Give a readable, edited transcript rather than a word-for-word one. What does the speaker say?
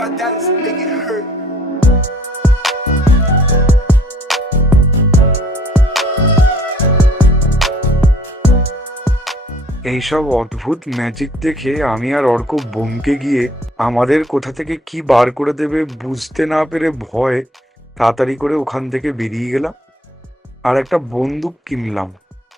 my dance, make it hurt. এইসব অদ্ভুত ম্যাজিক দেখে আমি আর অর্ক বমকে গিয়ে আমাদের কোথা থেকে কি বার করে দেবে বুঝতে না পেরে ভয় তাড়াতাড়ি করে ওখান থেকে বেরিয়ে গেলাম আর একটা বন্দুক কিনলাম।